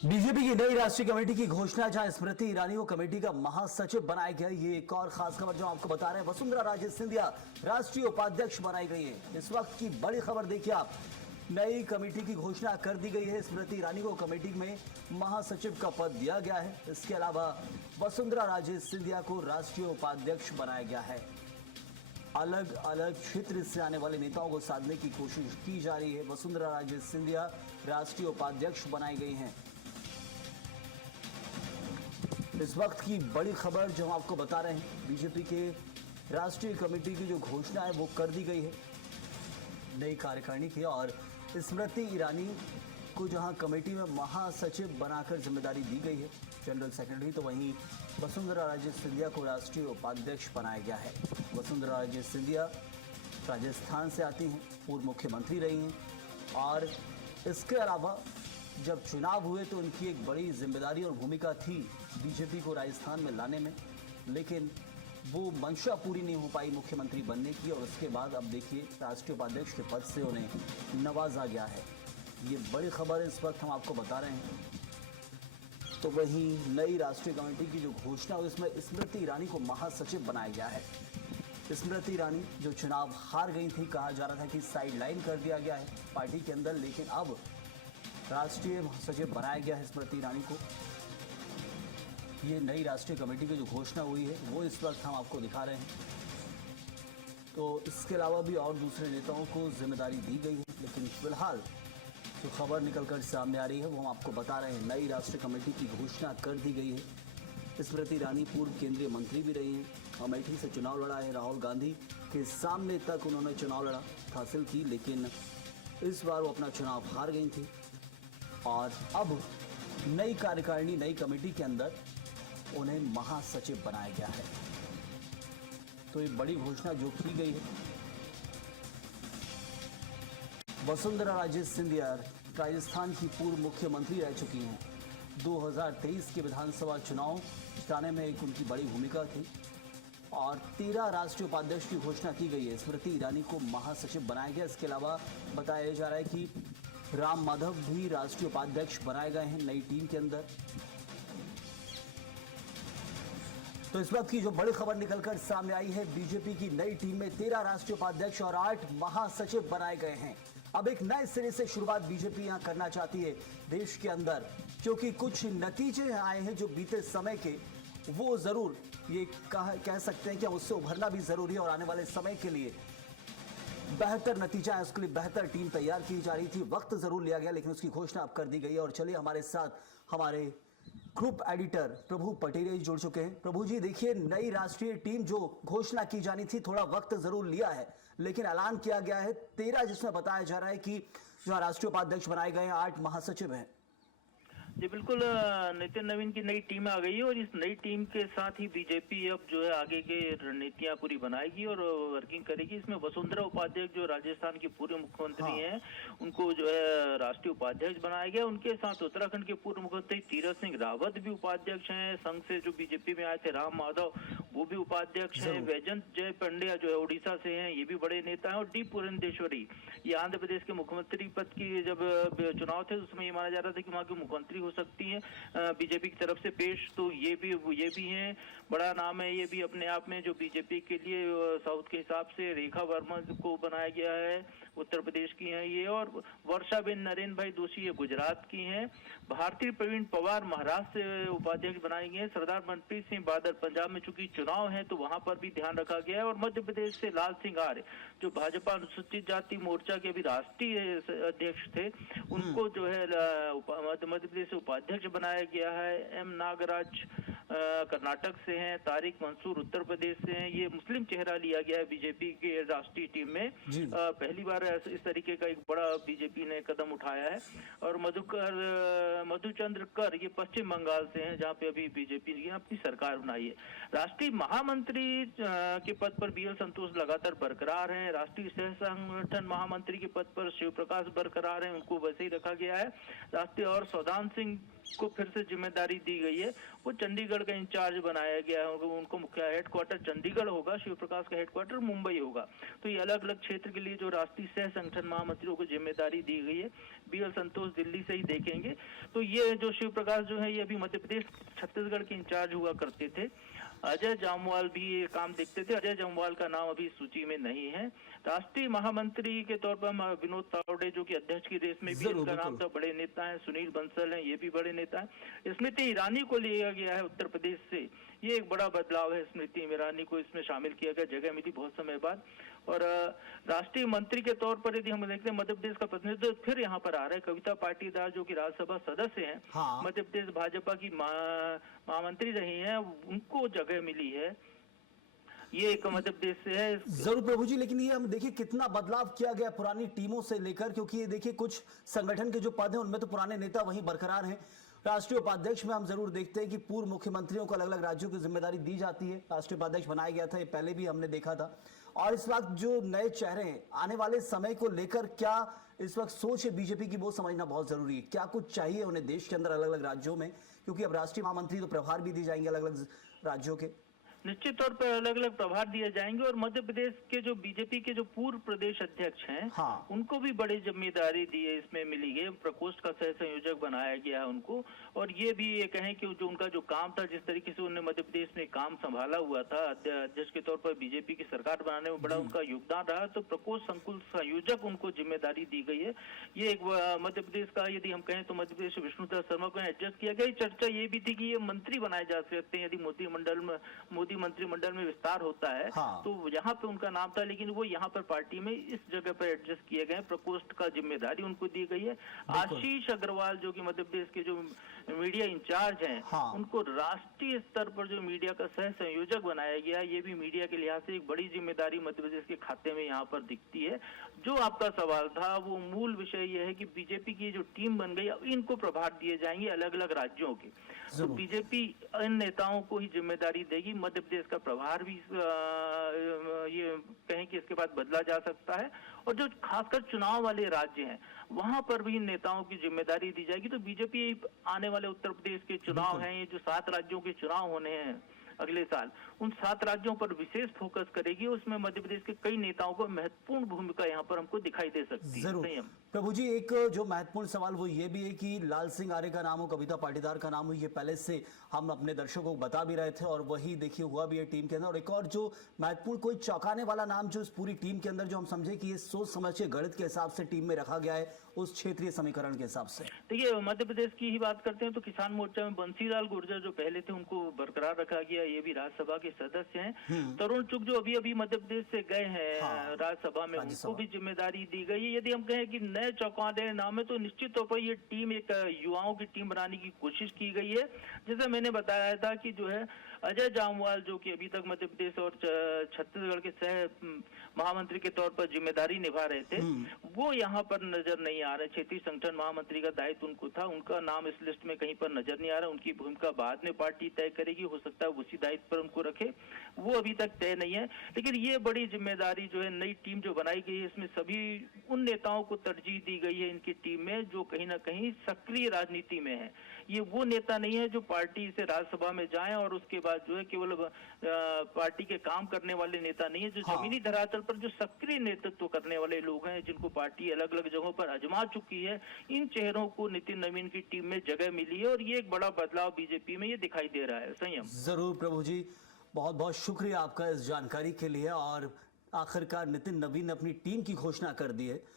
BJP की नई राष्ट्रीय कमेटी की घोषणा, जहां स्मृति ईरानी को कमेटी का महासचिव बनाया गया। ये एक और खास खबर जो आपको बता रहे हैं, वसुंधरा राजे सिंधिया राष्ट्रीय उपाध्यक्ष बनाई गई है। इस वक्त की बड़ी खबर देखिए आप, नई कमेटी की घोषणा कर दी गई है। स्मृति ईरानी को कमेटी में महासचिव का पद दिया गया है। इसके अलावा वसुंधरा राजे सिंधिया को राष्ट्रीय उपाध्यक्ष बनाया गया है। अलग अलग क्षेत्र से आने वाले नेताओं को साधने की कोशिश की जा रही है। वसुंधरा राजे सिंधिया राष्ट्रीय उपाध्यक्ष बनाई गई हैं। इस वक्त की बड़ी खबर जो हम आपको बता रहे हैं, बीजेपी के राष्ट्रीय कमेटी की जो घोषणा है वो कर दी गई है नई कार्यकारिणी की। और स्मृति ईरानी को जहां कमेटी में महासचिव बनाकर जिम्मेदारी दी गई है, जनरल सेक्रेटरी, तो वहीं वसुंधरा राजे सिंधिया को राष्ट्रीय उपाध्यक्ष बनाया गया है। वसुंधरा राजे सिंधिया राजस्थान से आती हैं, पूर्व मुख्यमंत्री रही हैं, और इसके अलावा जब चुनाव हुए तो उनकी एक बड़ी जिम्मेदारी और भूमिका थी बीजेपी को राजस्थान में लाने में, लेकिन वो मंशा पूरी नहीं हो पाई मुख्यमंत्री बनने की। और उसके बाद अब देखिए राष्ट्रीय उपाध्यक्ष के पद से उन्हें नवाजा गया है। ये बड़ी खबर इस वक्त हम आपको बता रहे हैं। तो वहीं नई राष्ट्रीय कमेटी की जो घोषणा हुई, इसमें स्मृति ईरानी को महासचिव बनाया गया है। स्मृति ईरानी जो चुनाव हार गई थी, कहा जा रहा था कि साइडलाइन कर दिया गया है पार्टी के अंदर, लेकिन अब राष्ट्रीय महासचिव बनाया गया है स्मृति ईरानी को। ये नई राष्ट्रीय कमेटी की जो घोषणा हुई है वो इस वक्त हम आपको दिखा रहे हैं। तो इसके अलावा भी और दूसरे नेताओं को जिम्मेदारी दी गई है, लेकिन फिलहाल जो खबर निकलकर सामने आ रही है वो हम आपको बता रहे हैं। नई राष्ट्रीय कमेटी की घोषणा कर दी गई है। स्मृति ईरानी पूर्व केंद्रीय मंत्री भी रही हैं, अमेठी से चुनाव लड़ा है, राहुल गांधी के सामने तक उन्होंने चुनाव लड़ा हासिल की, लेकिन इस बार वो अपना चुनाव हार गई थी। और अब नई कार्यकारिणी, नई कमेटी के अंदर उन्हें महासचिव बनाया गया है। तो ये बड़ी घोषणा जो की गई है। वसुंधरा राजे सिंधिया राजस्थान की पूर्व मुख्यमंत्री रह चुकी हैं। 2023 के विधानसभा चुनाव जिताने में एक उनकी बड़ी भूमिका थी, और 13 राष्ट्रीय उपाध्यक्ष की घोषणा की गई है। स्मृति ईरानी को महासचिव बनाया गया। इसके अलावा बताया जा रहा है कि राम माधव भी राष्ट्रीय उपाध्यक्ष बनाए गए हैं नई टीम के अंदर। तो इस वक्त की जो बड़ी खबर निकलकर सामने आई है, बीजेपी की नई टीम में 13 राष्ट्रीय उपाध्यक्ष और 8 महासचिव बनाए गए हैं। अब एक नए सिरे से शुरुआत बीजेपी यहां करना चाहती है देश के अंदर, क्योंकि कुछ नतीजे आए हैं जो बीते समय के, वो जरूर ये कह सकते हैं कि उससे उभरना भी जरूरी है, और आने वाले समय के लिए बेहतर नतीजा है, उसके लिए बेहतर टीम तैयार की जा रही थी। वक्त जरूर लिया गया, लेकिन उसकी घोषणा अब कर दी गई है। और चलिए हमारे साथ हमारे ग्रुप एडिटर प्रभु पटेरिया जुड़ चुके हैं। प्रभु जी, देखिए, नई राष्ट्रीय टीम जो घोषणा की जानी थी, थोड़ा वक्त जरूर लिया है, लेकिन ऐलान किया गया है 13, जिसमें बताया जा रहा है कि जो राष्ट्रीय उपाध्यक्ष बनाए गए हैं, 8 महासचिव हैं। जी बिल्कुल, नितिन नवीन की नई टीम आ गई है, और इस नई टीम के साथ ही बीजेपी अब जो है आगे के रणनीतियां पूरी बनाएगी और वर्किंग करेगी। इसमें वसुंधरा उपाध्यक्ष जो राजस्थान की पूर्व मुख्यमंत्री हैं, उनको जो है राष्ट्रीय उपाध्यक्ष बनाया गया। उनके साथ उत्तराखंड के पूर्व मुख्यमंत्री तीरथ सिंह रावत भी उपाध्यक्ष हैं। संघ से जो बीजेपी में आए थे राम माधव, वो भी उपाध्यक्ष हैं। वैजंत जय पंड्या जो है उड़ीसा से हैं, ये भी बड़े नेता हैं। और डी पुरंदेश्वरी, ये आंध्र प्रदेश के मुख्यमंत्री पद की जब चुनाव थे उसमें ये माना जा रहा था कि वहां की मुख्यमंत्री हो सकती है बीजेपी की तरफ से पेश, तो ये भी हैं, बड़ा नाम है ये भी अपने आप में, जो बीजेपी के लिए साउथ के हिसाब से। रेखा वर्मा को बनाया गया है, उत्तर प्रदेश की हैं ये। और वर्षाबेन नरेन भाई दोषी ये गुजरात की हैं। भारती प्रवीण पवार महाराष्ट्र से उपाध्यक्ष बनाए गए हैं। सरदार मनप्रीत सिंह बादल पंजाब में चूंकि चुनाव है तो वहां पर भी ध्यान रखा गया है। और मध्य प्रदेश से लाल सिंह आर्य, जो भाजपा अनुसूचित जाति मोर्चा के अभी राष्ट्रीय अध्यक्ष थे, उनको जो है मध्य प्रदेश से उपाध्यक्ष बनाया गया है। एम नागराज कर्नाटक से हैं, तारिक मंसूर उत्तर प्रदेश से हैं। ये मुस्लिम चेहरा लिया गया है बीजेपी के राष्ट्रीय टीम में। पहली बार इस तरीके का एक बड़ा बीजेपी ने कदम उठाया है। और मधुचंद्र कर, ये पश्चिम बंगाल से हैं, जहाँ पे अभी बीजेपी ने अपनी सरकार बनाई है। राष्ट्रीय महामंत्री के पद पर बीएल संतोष लगातार बरकरार हैं। राष्ट्रीय सह संगठन महामंत्री के पद पर शिव प्रकाश बरकरार हैं, उनको वैसे ही रखा गया है। राष्ट्रीय और सौदान सिंह को फिर से जिम्मेदारी दी गई है। वो चंडीगढ़ का इंचार्ज बनाया गया है, उनको मुख्य हेडक्वार्टर चंडीगढ़ होगा, शिव प्रकाश का हेडक्वार्टर मुंबई होगा। तो ये अलग अलग क्षेत्र के लिए जो राष्ट्रीय सह संगठन महामंत्रियों को जिम्मेदारी दी गई है। BL संतोष दिल्ली से ही देखेंगे। तो ये जो शिव प्रकाश जो है ये अभी मध्य प्रदेश छत्तीसगढ़ के इंचार्ज हुआ करते थे। अजय जामवाल भी ये काम देखते थे। अजय जामवाल का नाम अभी सूची में नहीं है। राष्ट्रीय महामंत्री के तौर पर विनोद तावड़े जो कि अध्यक्ष की रेस में भी इनका नाम था, बड़े नेता हैं। सुनील बंसल हैं, ये भी बड़े नेता हैं। स्मृति ईरानी को लिया गया है उत्तर प्रदेश से, ये एक बड़ा बदलाव है। स्मृति ईरानी को इसमें शामिल किया गया, जगह मिली बहुत समय बाद। और राष्ट्रीय मंत्री के तौर पर यदि हम देखते हैं मध्य प्रदेश का प्रतिनिधित्व फिर यहाँ पर आ रहा है। कविता पाटीदार जो कि राज्यसभा सदस्य हैं, हाँ। मध्य प्रदेश भाजपा की महामंत्री रही हैं, उनको जगह मिली है। ये एक मध्य प्रदेश से है। जरूर प्रभु जी, लेकिन ये हम देखिए कितना बदलाव किया गया पुरानी टीमों से लेकर, क्योंकि ये देखिए कुछ संगठन के जो पद हैं उनमें तो पुराने नेता वहीं बरकरार हैं। राष्ट्रीय उपाध्यक्ष में हम जरूर देखते हैं कि पूर्व मुख्यमंत्रियों को अलग अलग राज्यों की जिम्मेदारी दी जाती है। राष्ट्रीय उपाध्यक्ष बनाया गया था, ये पहले भी हमने देखा था। और इस वक्त जो नए चेहरे हैं, आने वाले समय को लेकर क्या इस वक्त सोच है बीजेपी की, वो समझना बहुत जरूरी है। क्या कुछ चाहिए उन्हें देश के अंदर अलग अलग राज्यों में, क्योंकि अब राष्ट्रीय महामंत्री तो प्रभार भी दिए जाएंगे अलग अलग राज्यों के। निश्चित तौर पर अलग अलग प्रभार दिए जाएंगे। और मध्य प्रदेश के जो बीजेपी के जो पूर्व प्रदेश अध्यक्ष हैं, हाँ। उनको भी बड़ी जिम्मेदारी दी है, इसमें मिली है। प्रकोष्ठ का सह संयोजक बनाया गया है उनको। और ये भी ये कहें कि जो उनका जो काम था, जिस तरीके से उन्होंने मध्य प्रदेश में काम संभाला हुआ था अध्यक्ष के तौर पर, बीजेपी की सरकार बनाने में बड़ा उनका योगदान रहा। तो प्रकोष्ठ संकुल संयोजक उनको जिम्मेदारी दी गई है। ये एक मध्य प्रदेश का यदि हम कहें तो मध्य प्रदेश विष्णुदत्त शर्मा को एडजस्ट किया गया। चर्चा ये भी थी कि ये मंत्री बनाए जा सकते हैं यदि मोदी मंत्रिमंडल में विस्तार होता है। हाँ। तो यहाँ पे उनका नाम था, लेकिन वो यहाँ पर पार्टी में इस जगह पर एडजस्ट किए गए। प्रकोष्ठ का जिम्मेदारी उनको दी गई है। आशीष अग्रवाल जो कि मध्य प्रदेश के जो मीडिया इंचार्ज हैं, हाँ। उनको राष्ट्रीय स्तर पर जो मीडिया का सह संयोजक बनाया गया। ये भी मीडिया के लिहाज से एक बड़ी जिम्मेदारी मध्य प्रदेश के खाते में यहाँ पर दिखती है। जो आपका सवाल था वो मूल विषय ये है कि बीजेपी की जो टीम बन गई, इनको प्रभार दिए जाएंगे अलग अलग राज्यों के। तो बीजेपी इन नेताओं को ही जिम्मेदारी देगी। मध्य प्रदेश का प्रभार भी ये कहें कि इसके बाद बदला जा सकता है। और जो खासकर चुनाव वाले राज्य हैं, वहां पर भी नेताओं की जिम्मेदारी दी जाएगी। तो बीजेपी आने वाले उत्तर प्रदेश के चुनाव हैं, ये जो 7 राज्यों के चुनाव होने हैं अगले साल, उन 7 राज्यों पर विशेष फोकस करेगी। उसमें मध्य प्रदेश के कई नेताओं को महत्वपूर्ण भूमिका यहाँ पर हमको दिखाई दे सकती है। जरूर प्रभु जी, एक जो महत्वपूर्ण सवाल वो ये भी है कि लाल सिंह आर्य का नाम हो, कविता पाटीदार का नाम हो, ये पहले से हम अपने दर्शकों को बता भी रहे थे और वही देखिए हुआ भी है टीम के अंदर। और एक और जो महत्वपूर्ण कोई चौंकाने वाला नाम जो इस पूरी टीम के अंदर जो हम समझे कि ये सोच समझ के गणित के हिसाब से टीम में रखा गया है, उस क्षेत्रीय समीकरण के हिसाब से। देखिए, मध्य प्रदेश की ही बात करते हैं तो किसान मोर्चा में बंसीलाल गुर्जर जो पहले थे उनको बरकरार रखा गया। ये भी राज्यसभा के सदस्य हैं। तरुण चुग जो अभी अभी मध्य प्रदेश से गए हैं, हाँ, राज्यसभा में, उनको भी जिम्मेदारी दी गई है। यदि हम कहें कि नए चौंकाने नाम है तो निश्चित तौर पर ये टीम एक युवाओं की टीम बनाने की कोशिश की गई है। जैसे मैंने बताया था कि जो है अजय जामवाल जो कि अभी तक मध्य प्रदेश और छत्तीसगढ़ के सह महामंत्री के तौर पर जिम्मेदारी निभा रहे थे, वो यहाँ पर नजर नहीं आ रहे। क्षेत्रीय संगठन महामंत्री का दायित्व उनको था, उनका नाम इस लिस्ट में कहीं पर नजर नहीं आ रहा। उनकी भूमिका बाद में पार्टी तय करेगी, हो सकता है उसी दायित्व पर उनको रखे, वो अभी तक तय नहीं है। लेकिन ये बड़ी जिम्मेदारी जो है नई टीम जो बनाई गई है, इसमें सभी उन नेताओं को तरजीह दी गई है इनकी टीम में जो कहीं ना कहीं सक्रिय राजनीति में है। ये वो नेता नहीं है जो पार्टी से राज्यसभा में जाएं और उसके बाद जो है केवल पार्टी के काम करने वाले नेता नहीं है। जो जमीनी धरातल पर जो सक्रिय नेतृत्व करने वाले लोग हैं, जिनको पार्टी अलग अलग जगहों पर आजमा चुकी है, इन चेहरों को नितिन नवीन की टीम में जगह मिली है। और ये एक बड़ा बदलाव बीजेपी में ये दिखाई दे रहा है। संयम जरूर प्रभु जी, बहुत बहुत शुक्रिया आपका इस जानकारी के लिए। और आखिरकार नितिन नवीन ने अपनी टीम की घोषणा कर दी है।